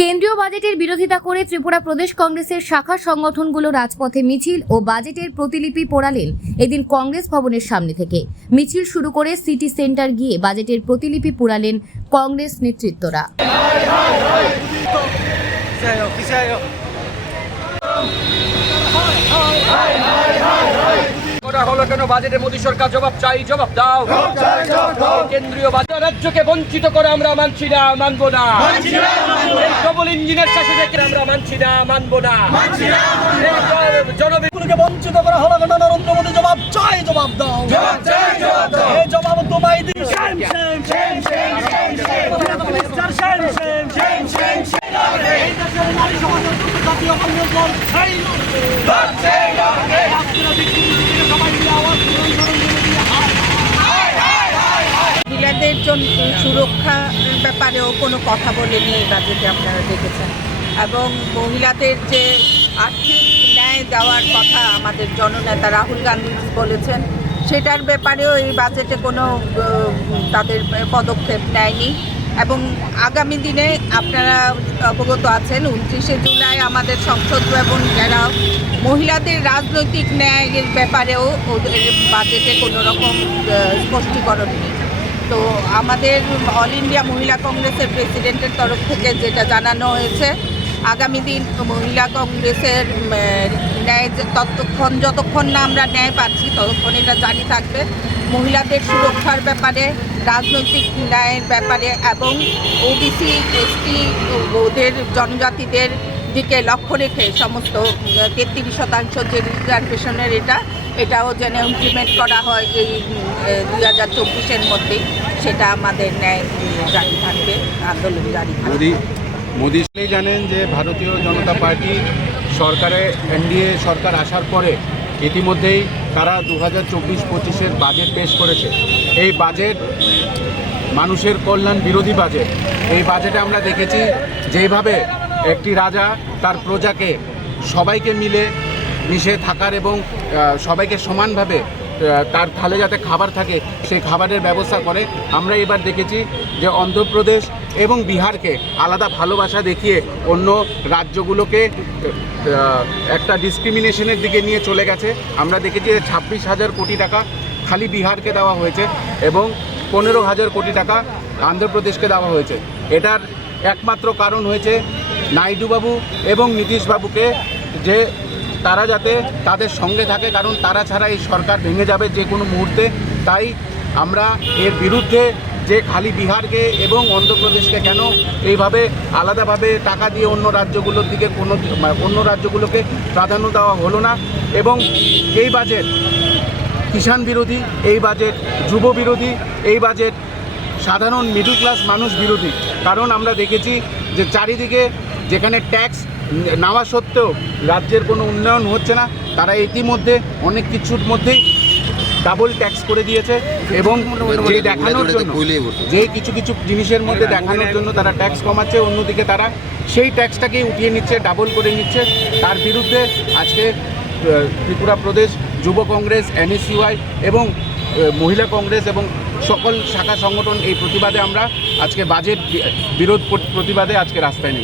কেন্দ্রীয় বাজেটের বিরোধিতা করে ত্রিপুরা প্রদেশ কংগ্রেসের শাখা সংগঠনগুলো রাজপথে মিছিল ও বাজেটের প্রতিলিপি পোড়ালেন এদিন কংগ্রেস ভবনের সামনে থেকে। মিছিল শুরু করে সিটি সেন্টার গিয়ে বাজেটের প্রতিলিপি পোড়ালেন কংগ্রেস নেতৃত্বরা। হলো কেন বাজেটে মোদী সরকার জবাব চাই, জবাব দাও। কেন্দ্রীয় বাজেট রাজ্যকে বঞ্চিত করে আমরা মানছি না, মানবো না। এই ডবল ইঞ্জিনের শাসনে আমরা মানছি না, মানবো না। জনগণকে বঞ্চিত করা হলো কেন নরেন্দ্র মোদী জবাব চাই, জবাব দাও। এই জবাব তোমায় দিই। মহিলাদের জন্য সুরক্ষার ব্যাপারেও কোনো কথা বলেনি এই বাজেটে, আপনারা দেখেছেন। এবং মহিলাদের যে আর্থিক ন্যায় দেওয়ার কথা আমাদের জননেতা রাহুল গান্ধী বলেছেন, সেটার ব্যাপারেও এই বাজেটে কোনো তাদের পদক্ষেপ নেয়নি। এবং আগামী দিনে আপনারা অবগত আছেন 29শে জুলাই আমাদের সংসদ ভবন ঘেরাও, মহিলাদের রাজনৈতিক ন্যায়ের ব্যাপারেও ওদের বাজেটে কোনো রকম স্পষ্টীকরণ নেই। তো আমাদের অল ইন্ডিয়া মহিলা কংগ্রেসের প্রেসিডেন্টের তরফ থেকে যেটা জানানো হয়েছে, আগামী দিন মহিলা কংগ্রেসের ন্যায় যতক্ষণ না আমরা ন্যায় পাচ্ছি ততক্ষণ এটা জারি থাকবে। মহিলাদের সুরক্ষার ব্যাপারে, রাজনৈতিক ন্যায়ের ব্যাপারে এবং ওবিসি এসটি ওদের জনজাতিদের দিকে লক্ষ্য রেখে সমস্ত 33% যে রিজার্ভেশনের এটাও যেন ইমপ্লিমেন্ট করা হয় এই 2024-এর মধ্যেই, সেটা আমাদের ন্যায় জারি থাকবে, আন্দোলন জারি থাকবে। মোদী জানেন যে ভারতীয় জনতা পার্টি সরকারে এনডিএ সরকার আসার পরে ইতিমধ্যেই তারা 2024-25-এর বাজেট পেশ করেছে। এই বাজেট মানুষের কল্যাণ বিরোধী বাজেট। এই বাজেটে আমরা দেখেছি যেভাবে একটি রাজা তার প্রজাকে সবাইকে মিশে থাকার এবং সবাইকে সমানভাবে তার থালে যাতে খাবার থাকে সেই খাবারের ব্যবস্থা করে। আমরা এবার দেখেছি যে অন্ধ্রপ্রদেশ এবং বিহারকে আলাদা ভালোবাসা দেখিয়ে অন্য রাজ্যগুলোকে একটা ডিসক্রিমিনেশনের দিকে নিয়ে চলে গেছে। আমরা দেখেছি যে 26,000 কোটি টাকা খালি বিহারকে দেওয়া হয়েছে এবং 15,000 কোটি টাকা অন্ধ্রপ্রদেশকে দেওয়া হয়েছে। এটার একমাত্র কারণ হয়েছে নাইডুবাবু এবং নীতিশবাবুকে, যে তারা যাতে তাদের সঙ্গে থাকে, কারণ তারা ছাড়া এই সরকার ভেঙে যাবে যে কোনো মুহূর্তে। তাই আমরা এর বিরুদ্ধে যে খালি বিহারকে এবং অন্ধ্রপ্রদেশকে কেন এইভাবে আলাদাভাবে টাকা দিয়ে অন্য রাজ্যগুলোকে প্রাধান্য দেওয়া হলো না। এবং এই বাজেট কিষাণ বিরোধী, এই বাজেট যুব বিরোধী, এই বাজেট সাধারণ মিডল ক্লাস মানুষ বিরোধী। কারণ আমরা দেখেছি যে চারিদিকে যেখানে ট্যাক্স নেওয়া সত্ত্বেও রাজ্যের কোনো উন্নয়ন হচ্ছে না, তারা ইতিমধ্যে অনেক কিছুর মধ্যেই ডাবল ট্যাক্স করে দিয়েছে এবং যে দেখানোর জন্য যে কিছু জিনিসের মধ্যে দেখানোর জন্য তারা ট্যাক্স কমাচ্ছে, অন্যদিকে তারা সেই ট্যাক্সটাকেই উঠিয়ে নিচ্ছে, ডাবল করে নিচ্ছে। তার বিরুদ্ধে আজকে ত্রিপুরা প্রদেশ যুব কংগ্রেস, NSUI এবং মহিলা কংগ্রেস এবং সকল শাখা সংগঠন এই প্রতিবাদে আমরা আজকে বাজেট বিরোধ প্রতিবাদে আজকে রাস্তায় নেই।